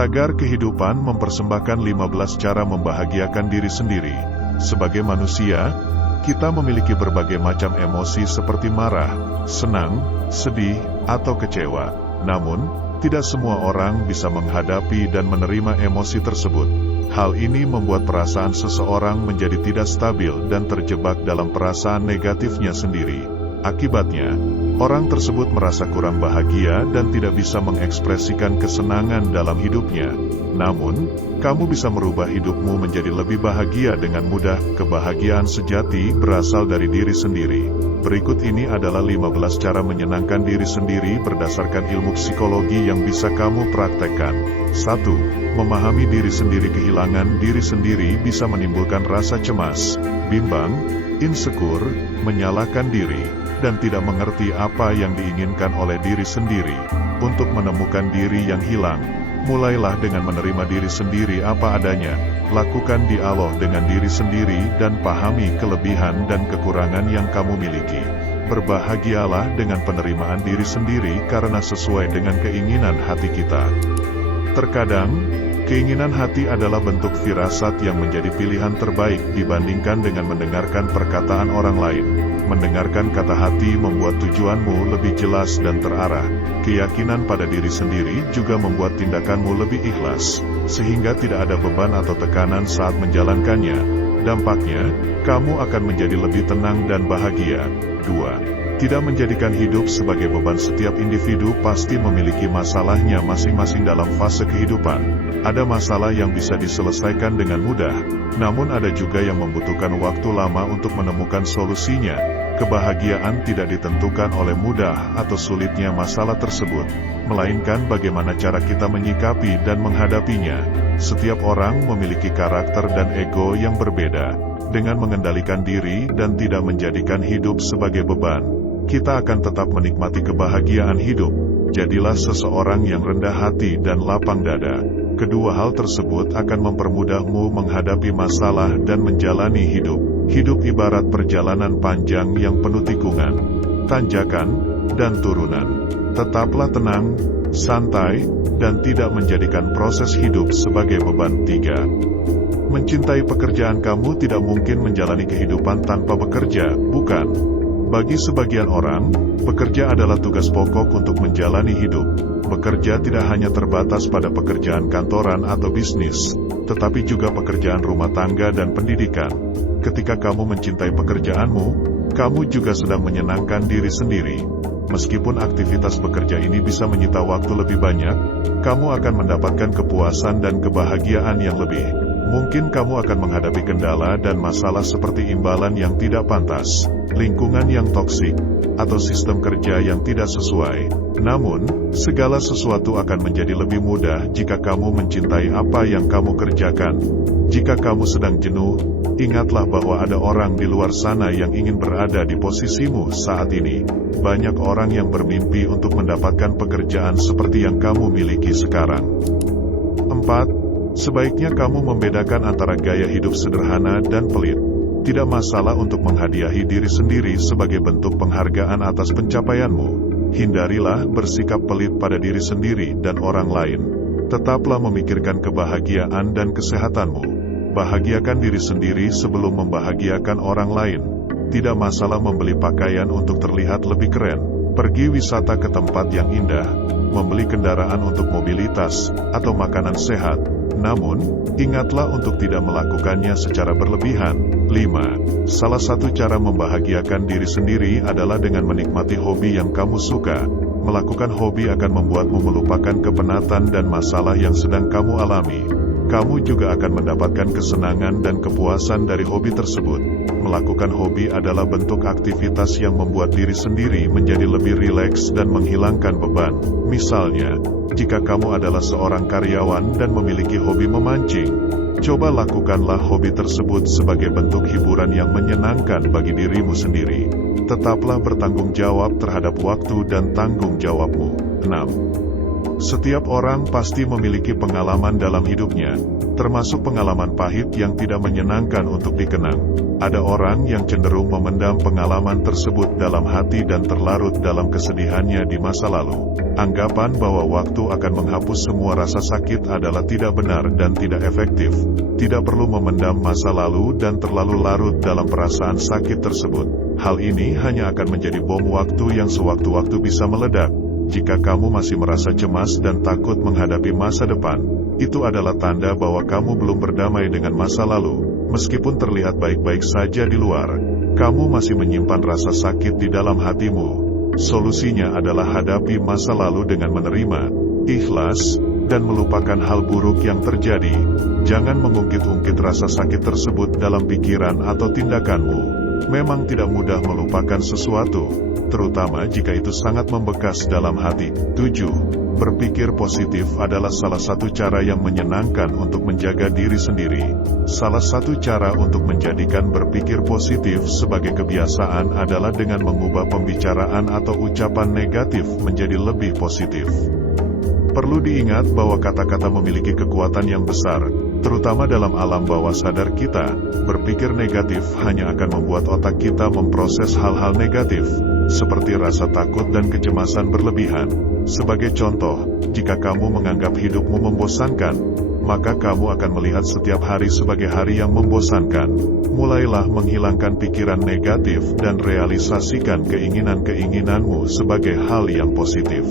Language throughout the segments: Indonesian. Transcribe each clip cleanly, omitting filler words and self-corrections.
Tagar Kehidupan mempersembahkan 15 cara membahagiakan diri sendiri. Sebagai manusia, kita memiliki berbagai macam emosi seperti marah, senang, sedih, atau kecewa. Namun, tidak semua orang bisa menghadapi dan menerima emosi tersebut. Hal ini membuat perasaan seseorang menjadi tidak stabil dan terjebak dalam perasaan negatifnya sendiri. Akibatnya, orang tersebut merasa kurang bahagia dan tidak bisa mengekspresikan kesenangan dalam hidupnya. Namun, kamu bisa merubah hidupmu menjadi lebih bahagia dengan mudah. Kebahagiaan sejati berasal dari diri sendiri. Berikut ini adalah 15 cara menyenangkan diri sendiri berdasarkan ilmu psikologi yang bisa kamu praktekkan. 1. Memahami diri sendiri. Kehilangan diri sendiri bisa menimbulkan rasa cemas, bimbang, insecure, menyalahkan diri, dan tidak mengerti apa yang diinginkan oleh diri sendiri. Untuk menemukan diri yang hilang, mulailah dengan menerima diri sendiri apa adanya. Lakukan dialog dengan diri sendiri dan pahami kelebihan dan kekurangan yang kamu miliki. Berbahagialah dengan penerimaan diri sendiri karena sesuai dengan keinginan hati kita. Terkadang, keinginan hati adalah bentuk firasat yang menjadi pilihan terbaik dibandingkan dengan mendengarkan perkataan orang lain. Mendengarkan kata hati membuat tujuanmu lebih jelas dan terarah. Keyakinan pada diri sendiri juga membuat tindakanmu lebih ikhlas, sehingga tidak ada beban atau tekanan saat menjalankannya. Dampaknya, kamu akan menjadi lebih tenang dan bahagia. 2. Tidak menjadikan hidup sebagai beban. Setiap individu pasti memiliki masalahnya masing-masing dalam fase kehidupan. Ada masalah yang bisa diselesaikan dengan mudah, namun ada juga yang membutuhkan waktu lama untuk menemukan solusinya. Kebahagiaan tidak ditentukan oleh mudah atau sulitnya masalah tersebut, melainkan bagaimana cara kita menyikapi dan menghadapinya. Setiap orang memiliki karakter dan ego yang berbeda. Dengan mengendalikan diri dan tidak menjadikan hidup sebagai beban, kita akan tetap menikmati kebahagiaan hidup. Jadilah seseorang yang rendah hati dan lapang dada. Kedua hal tersebut akan mempermudahmu menghadapi masalah dan menjalani hidup. Hidup ibarat perjalanan panjang yang penuh tikungan, tanjakan, dan turunan. Tetaplah tenang, santai, dan tidak menjadikan proses hidup sebagai beban. 3. Mencintai pekerjaan. Kamu tidak mungkin menjalani kehidupan tanpa bekerja, bukan? Bagi sebagian orang, bekerja adalah tugas pokok untuk menjalani hidup. Bekerja tidak hanya terbatas pada pekerjaan kantoran atau bisnis, tetapi juga pekerjaan rumah tangga dan pendidikan. Ketika kamu mencintai pekerjaanmu, kamu juga sedang menyenangkan diri sendiri. Meskipun aktivitas bekerja ini bisa menyita waktu lebih banyak, kamu akan mendapatkan kepuasan dan kebahagiaan yang lebih. Mungkin kamu akan menghadapi kendala dan masalah seperti imbalan yang tidak pantas, lingkungan yang toksik, atau sistem kerja yang tidak sesuai. Namun, segala sesuatu akan menjadi lebih mudah jika kamu mencintai apa yang kamu kerjakan. Jika kamu sedang jenuh, ingatlah bahwa ada orang di luar sana yang ingin berada di posisimu saat ini. Banyak orang yang bermimpi untuk mendapatkan pekerjaan seperti yang kamu miliki sekarang. 4. Sebaiknya kamu membedakan antara gaya hidup sederhana dan pelit. Tidak masalah untuk menghadiahi diri sendiri sebagai bentuk penghargaan atas pencapaianmu. Hindarilah bersikap pelit pada diri sendiri dan orang lain. Tetaplah memikirkan kebahagiaan dan kesehatanmu. Bahagiakan diri sendiri sebelum membahagiakan orang lain. Tidak masalah membeli pakaian untuk terlihat lebih keren, pergi wisata ke tempat yang indah, membeli kendaraan untuk mobilitas, atau makanan sehat. Namun, ingatlah untuk tidak melakukannya secara berlebihan. 5. Salah satu cara membahagiakan diri sendiri adalah dengan menikmati hobi yang kamu suka. Melakukan hobi akan membuatmu melupakan kepenatan dan masalah yang sedang kamu alami. Kamu juga akan mendapatkan kesenangan dan kepuasan dari hobi tersebut. Melakukan hobi adalah bentuk aktivitas yang membuat diri sendiri menjadi lebih rileks dan menghilangkan beban. Misalnya, jika kamu adalah seorang karyawan dan memiliki hobi memancing, coba lakukanlah hobi tersebut sebagai bentuk hiburan yang menyenangkan bagi dirimu sendiri. Tetaplah bertanggung jawab terhadap waktu dan tanggung jawabmu. 6. Setiap orang pasti memiliki pengalaman dalam hidupnya, termasuk pengalaman pahit yang tidak menyenangkan untuk dikenang. Ada orang yang cenderung memendam pengalaman tersebut dalam hati dan terlarut dalam kesedihannya di masa lalu. Anggapan bahwa waktu akan menghapus semua rasa sakit adalah tidak benar dan tidak efektif. Tidak perlu memendam masa lalu dan terlalu larut dalam perasaan sakit tersebut. Hal ini hanya akan menjadi bom waktu yang sewaktu-waktu bisa meledak. Jika kamu masih merasa cemas dan takut menghadapi masa depan, itu adalah tanda bahwa kamu belum berdamai dengan masa lalu. Meskipun terlihat baik-baik saja di luar, kamu masih menyimpan rasa sakit di dalam hatimu. Solusinya adalah hadapi masa lalu dengan menerima, ikhlas, dan melupakan hal buruk yang terjadi. Jangan mengungkit-ungkit rasa sakit tersebut dalam pikiran atau tindakanmu. Memang tidak mudah melupakan sesuatu, terutama jika itu sangat membekas dalam hati. 7. Berpikir positif adalah salah satu cara yang menyenangkan untuk menjaga diri sendiri. Salah satu cara untuk menjadikan berpikir positif sebagai kebiasaan adalah dengan mengubah pembicaraan atau ucapan negatif menjadi lebih positif. Perlu diingat bahwa kata-kata memiliki kekuatan yang besar, terutama dalam alam bawah sadar kita. Berpikir negatif hanya akan membuat otak kita memproses hal-hal negatif, seperti rasa takut dan kecemasan berlebihan. Sebagai contoh, jika kamu menganggap hidupmu membosankan, maka kamu akan melihat setiap hari sebagai hari yang membosankan. Mulailah menghilangkan pikiran negatif dan realisasikan keinginan-keinginanmu sebagai hal yang positif.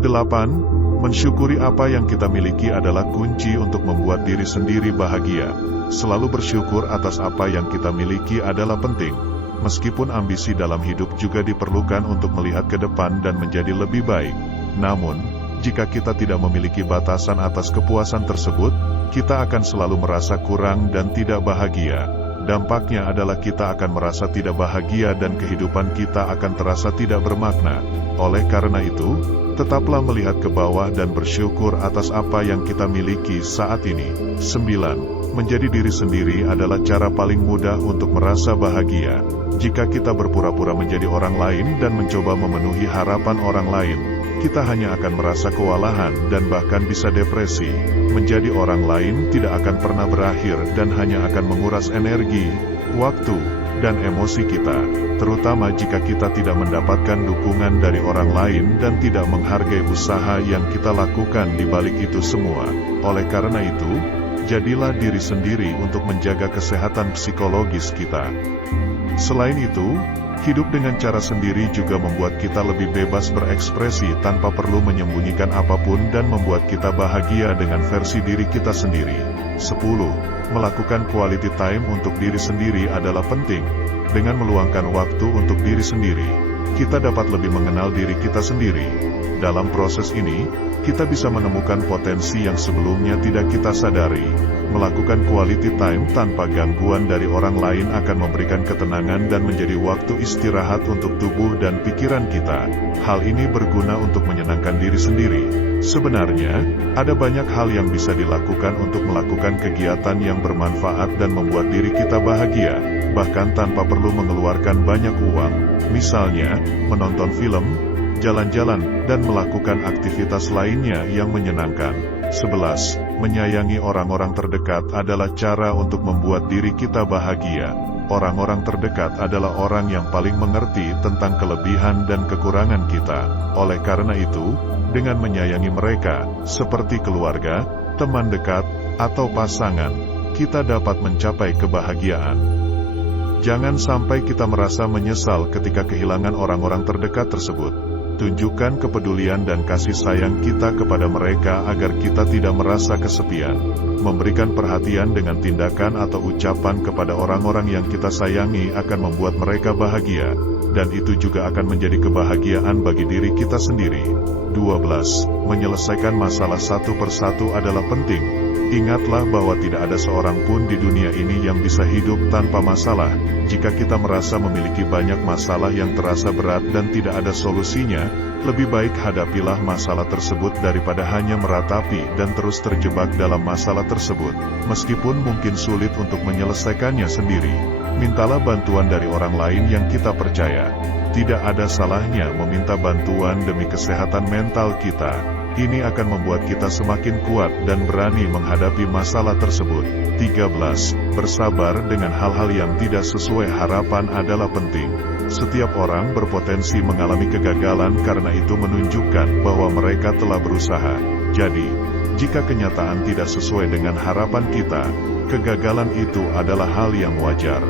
8. Mensyukuri apa yang kita miliki adalah kunci untuk membuat diri sendiri bahagia. Selalu bersyukur atas apa yang kita miliki adalah penting. Meskipun ambisi dalam hidup juga diperlukan untuk melihat ke depan dan menjadi lebih baik. Namun, jika kita tidak memiliki batasan atas kepuasan tersebut, kita akan selalu merasa kurang dan tidak bahagia. Dampaknya adalah kita akan merasa tidak bahagia dan kehidupan kita akan terasa tidak bermakna. Oleh karena itu, tetaplah melihat ke bawah dan bersyukur atas apa yang kita miliki saat ini. 9. Menjadi diri sendiri adalah cara paling mudah untuk merasa bahagia. Jika kita berpura-pura menjadi orang lain dan mencoba memenuhi harapan orang lain, kita hanya akan merasa kewalahan dan bahkan bisa depresi. Menjadi orang lain tidak akan pernah berakhir dan hanya akan menguras energi, waktu, dan emosi kita, terutama jika kita tidak mendapatkan dukungan dari orang lain dan tidak menghargai usaha yang kita lakukan di balik itu semua. Oleh karena itu, jadilah diri sendiri untuk menjaga kesehatan psikologis kita. Selain itu, hidup dengan cara sendiri juga membuat kita lebih bebas berekspresi tanpa perlu menyembunyikan apapun dan membuat kita bahagia dengan versi diri kita sendiri. 10. Melakukan quality time untuk diri sendiri adalah penting. Dengan meluangkan waktu untuk diri sendiri, kita dapat lebih mengenal diri kita sendiri. Dalam proses ini, kita bisa menemukan potensi yang sebelumnya tidak kita sadari. Melakukan quality time tanpa gangguan dari orang lain akan memberikan ketenangan dan menjadi waktu istirahat untuk tubuh dan pikiran kita. Hal ini berguna untuk menyenangkan diri sendiri. Sebenarnya, ada banyak hal yang bisa dilakukan untuk melakukan kegiatan yang bermanfaat dan membuat diri kita bahagia, bahkan tanpa perlu mengeluarkan banyak uang. Misalnya, menonton film, jalan-jalan, dan melakukan aktivitas lainnya yang menyenangkan. 11. Menyayangi orang-orang terdekat adalah cara untuk membuat diri kita bahagia. Orang-orang terdekat adalah orang yang paling mengerti tentang kelebihan dan kekurangan kita. Oleh karena itu, dengan menyayangi mereka, seperti keluarga, teman dekat, atau pasangan, kita dapat mencapai kebahagiaan. Jangan sampai kita merasa menyesal ketika kehilangan orang-orang terdekat tersebut. Tunjukkan kepedulian dan kasih sayang kita kepada mereka agar kita tidak merasa kesepian. Memberikan perhatian dengan tindakan atau ucapan kepada orang-orang yang kita sayangi akan membuat mereka bahagia, dan itu juga akan menjadi kebahagiaan bagi diri kita sendiri. 12. Menyelesaikan masalah satu persatu adalah penting. Ingatlah bahwa tidak ada seorang pun di dunia ini yang bisa hidup tanpa masalah. Jika kita merasa memiliki banyak masalah yang terasa berat dan tidak ada solusinya, lebih baik hadapilah masalah tersebut daripada hanya meratapi dan terus terjebak dalam masalah tersebut. Meskipun mungkin sulit untuk menyelesaikannya sendiri, mintalah bantuan dari orang lain yang kita percaya. Tidak ada salahnya meminta bantuan demi kesehatan mental kita. ini akan membuat kita semakin kuat dan berani menghadapi masalah tersebut. 13. Bersabar dengan hal-hal yang tidak sesuai harapan adalah penting. Setiap orang berpotensi mengalami kegagalan karena itu menunjukkan bahwa mereka telah berusaha. Jadi, jika kenyataan tidak sesuai dengan harapan kita, kegagalan itu adalah hal yang wajar.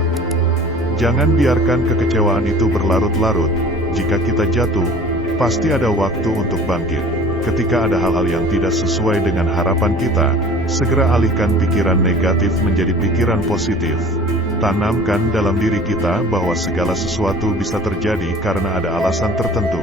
Jangan biarkan kekecewaan itu berlarut-larut. Jika kita jatuh, pasti ada waktu untuk bangkit. Ketika ada hal-hal yang tidak sesuai dengan harapan kita, segera alihkan pikiran negatif menjadi pikiran positif. Tanamkan dalam diri kita bahwa segala sesuatu bisa terjadi karena ada alasan tertentu.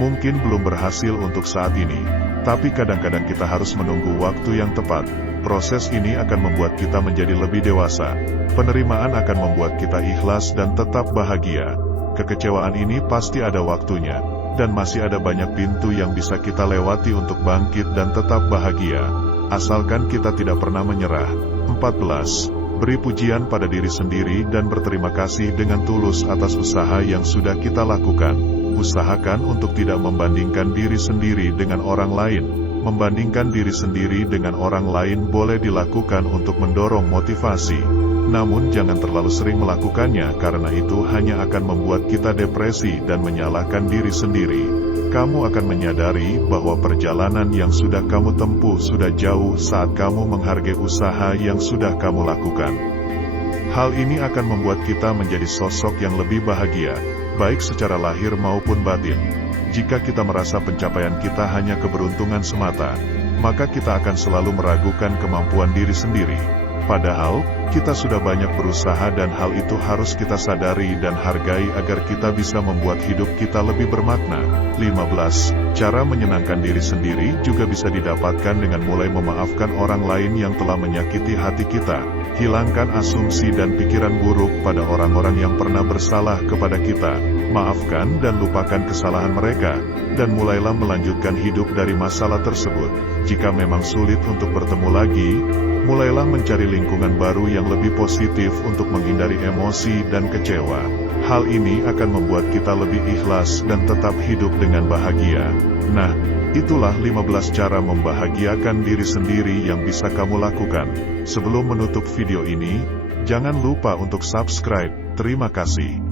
Mungkin belum berhasil untuk saat ini, tapi kadang-kadang kita harus menunggu waktu yang tepat. Proses ini akan membuat kita menjadi lebih dewasa. Penerimaan akan membuat kita ikhlas dan tetap bahagia. Kekecewaan ini pasti ada waktunya, dan masih ada banyak pintu yang bisa kita lewati untuk bangkit dan tetap bahagia. Asalkan kita tidak pernah menyerah. 14. Beri pujian pada diri sendiri dan berterima kasih dengan tulus atas usaha yang sudah kita lakukan. Usahakan untuk tidak membandingkan diri sendiri dengan orang lain. Membandingkan diri sendiri dengan orang lain boleh dilakukan untuk mendorong motivasi. Namun jangan terlalu sering melakukannya karena itu hanya akan membuat kita depresi dan menyalahkan diri sendiri. Kamu akan menyadari bahwa perjalanan yang sudah kamu tempuh sudah jauh saat kamu menghargai usaha yang sudah kamu lakukan. Hal ini akan membuat kita menjadi sosok yang lebih bahagia, baik secara lahir maupun batin. Jika kita merasa pencapaian kita hanya keberuntungan semata, maka kita akan selalu meragukan kemampuan diri sendiri. Padahal, kita sudah banyak berusaha dan hal itu harus kita sadari dan hargai agar kita bisa membuat hidup kita lebih bermakna. 15. Cara menyenangkan diri sendiri juga bisa didapatkan dengan mulai memaafkan orang lain yang telah menyakiti hati kita. Hilangkan asumsi dan pikiran buruk pada orang-orang yang pernah bersalah kepada kita. Maafkan dan lupakan kesalahan mereka, dan mulailah melanjutkan hidup dari masalah tersebut. Jika memang sulit untuk bertemu lagi, mulailah mencari lingkungan baru yang lebih positif untuk menghindari emosi dan kecewa. Hal ini akan membuat kita lebih ikhlas dan tetap hidup dengan bahagia. Nah, itulah 15 cara membahagiakan diri sendiri yang bisa kamu lakukan. Sebelum menutup video ini, jangan lupa untuk subscribe. Terima kasih.